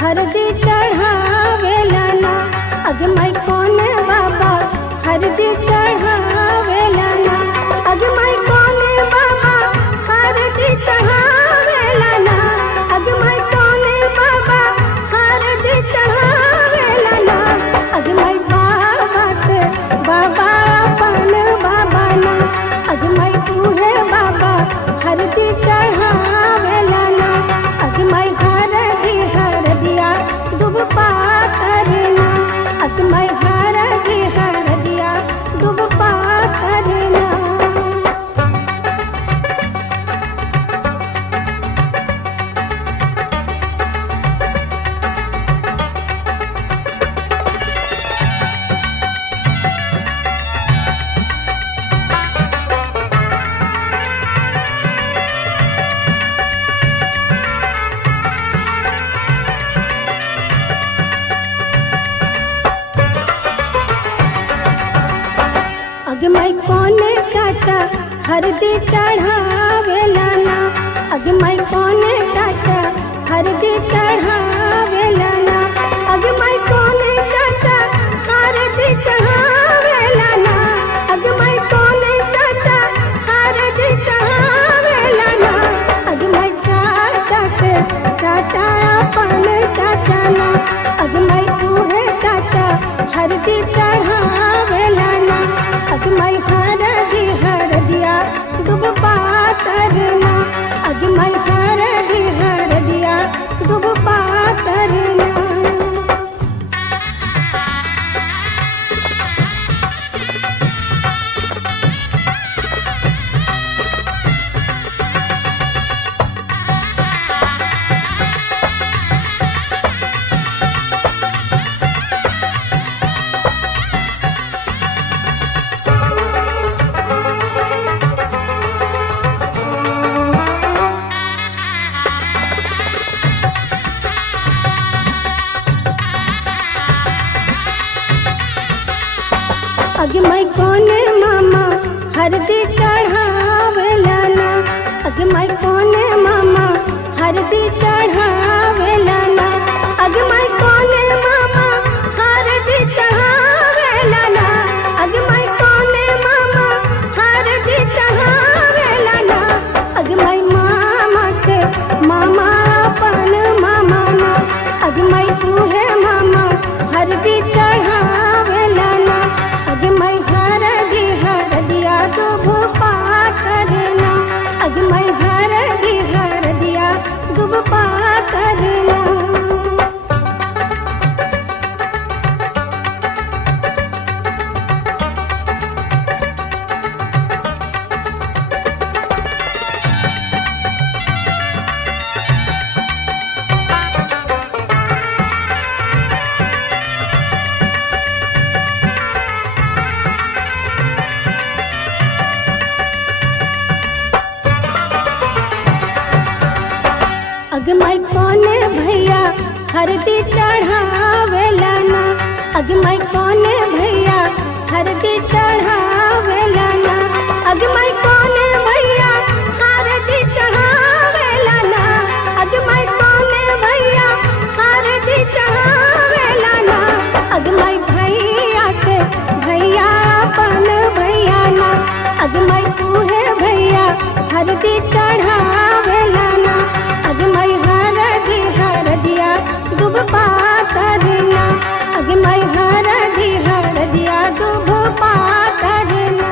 हरदी चढ़ावेला ना। अग मैं कौन बाबा हरदी चढ़ावेला ना। अग मैं कौन बाबा हरदी चढ़ावेला ना। अग मैं कौन बाबा हरदी चढ़ावेला ना। अग मैं बाबा से बाबा अपन बाबा ना। अग मैं तूहे बाबा हरदी चढ़ावेला ना। अग मैं हरदिया दुब पाथरना। अग मैं हरदिया दुब पाथरना। अग मैं कौन चाचा हरदी चढ़ावेला ना। अग मैं कौन चाचा हरदी चढ़ावेला ना। अग मैं कौन चाचा हरदी चढ़ावेला ना। अग मैं कौन चाचा हरदी चढ़ावेला ना। अग मैं चाचा से चाचा अपन चाचा ना। अग मैं तूहे चाचा हरदी चढ़ावेला ना। अग मैं हरदिया दुब पाथरना। अग मैं हरदिया दुब पाथरना। अग मैं कौन मामा हरदी चढ़ावेला ना। अग मैं कौन मामा हरदी चढ़ावेला ना। अग मैं कौन मामा हरदी चढ़ावेला ना। अग मैं कौन मामा हरदी चढ़ावेला ना। अग मैं मामा से मामा अपन मामा ना। अग मैं तूहे मामा हरदी चढ़ावेला ना। अग मैं हरदिया दुब पाथरना। अग मैं हरदिया दुब पाथरना। अग मैं कौन भैया हरदी चढ़ावेला ना। अग मैं कौन भैया हरदी चढ़ावेला ना। अग मैं कौन भैया हरदी चढ़ावेला ना। अग मैं कौन भैया हरदी चढ़ावेला ना। अग मैं भैया से भैया अपन भैया ना। अग मैं तूहे भैया हरदी चढ़ावेला ना। अग मैं हरदिया दुब पाथरना। अग मैं हरदिया दुब पाथरना।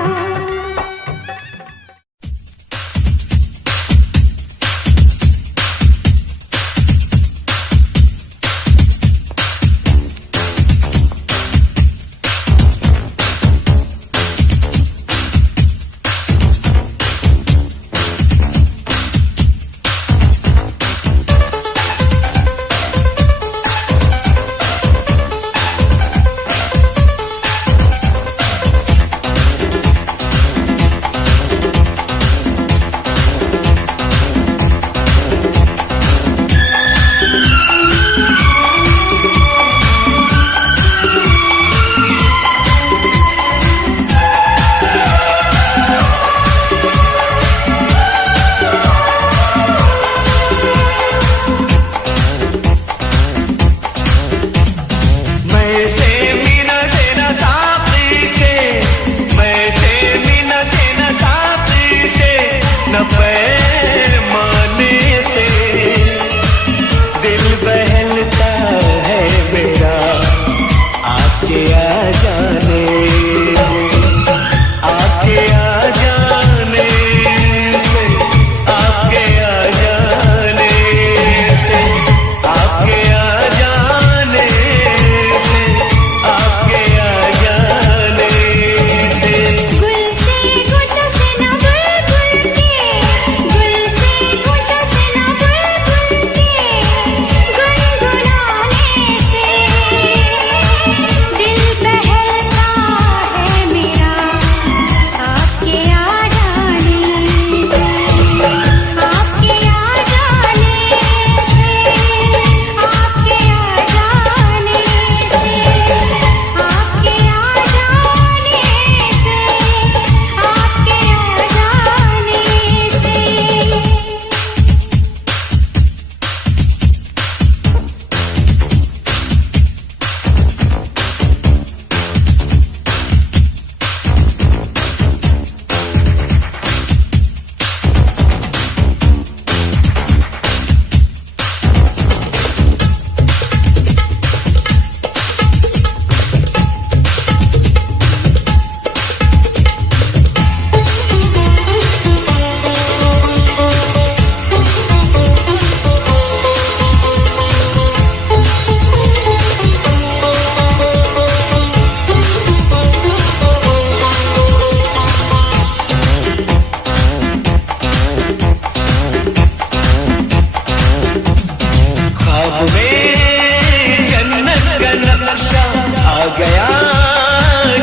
ख्वाब में जन्नत का नक्शा आ गया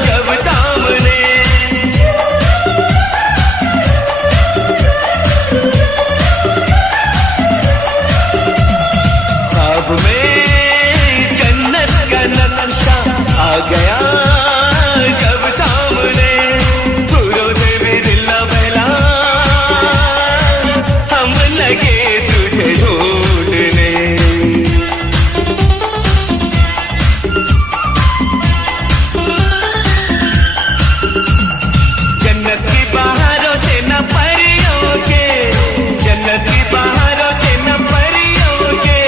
जब सामने। ख्वाब में जन्नत का नक्शा आ गया जब सामने। फूलों से भी दिल न बहला, हम लगे तुझे ढूंढने। जन्नत की बहारों से न परियों के, जन्नत की बहारों से न परियों के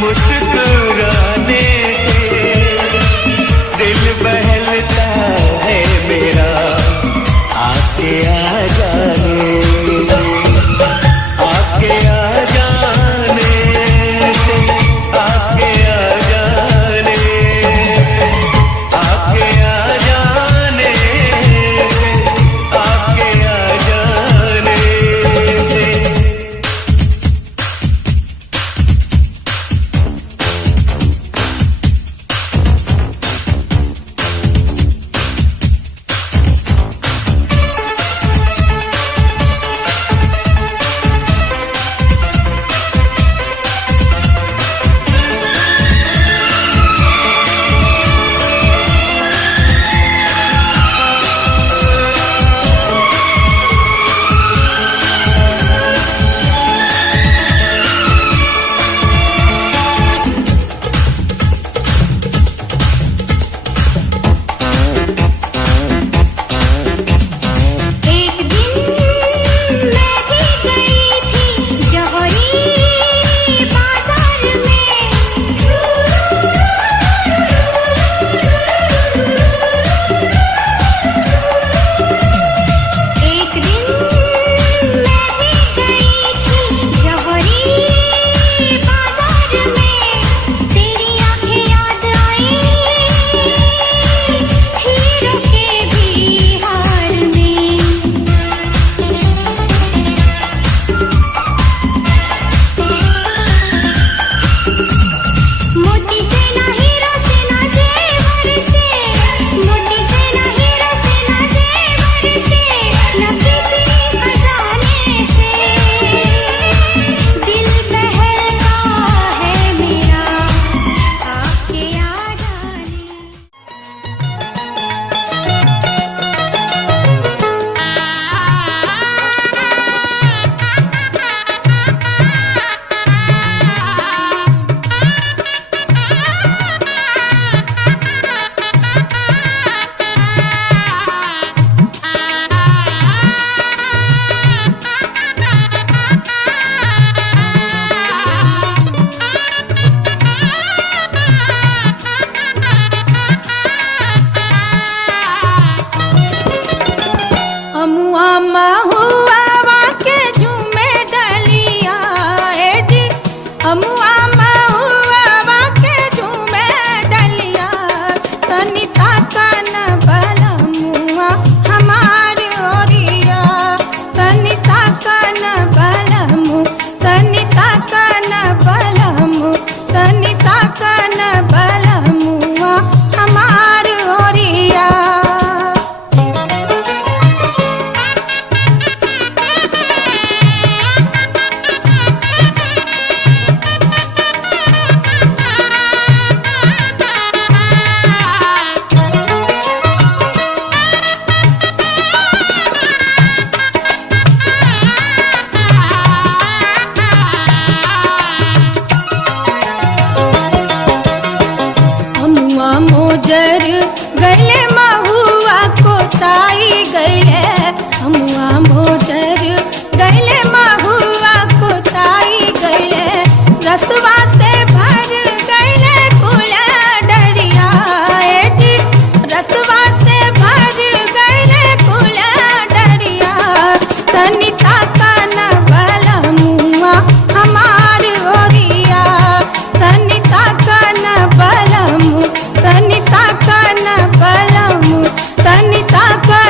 मुस्कुराने से दिल बहलता है मेरा। आके आ जाने, आके आ जाने से, आके आ जाने, आके आ जाने से, आके आ जाने से। एक दिन मैं भी गई थी जौहरी बाजार में। एक दिन मैं भी गई थी जौहरी बाजार में। तेरी आंखें याद आई हीरो के बिहार में। मोती से ना हीरो से ना जेवर से, मोती से ना हीरो से ना जेवर से, न किसी खजाने से दिल बहलता है मेरा। आके आ जाने। अमुआ महुआ के झूमे डलिया ए जी, अमुआ महुआ के झूमे डलिया। तनिता कन बलमुआ हमार ओरिया, तनिता कन बलमु, तनिता कन बलमु, तनिता कन बलमुआ हमार ओरिया। अमुआ मोजर गले महुआ कोसाई गले, अमुआ मोजर गले महुआ कोसाई गले। रसवा से भर गले कुला डरिया ए जी, रसवा से भर गले कुला डरिया। तनिता कन बलमुआ हमार ओरिया, तनिता कन बलमु, तनिता कन बलमु, तनिता कन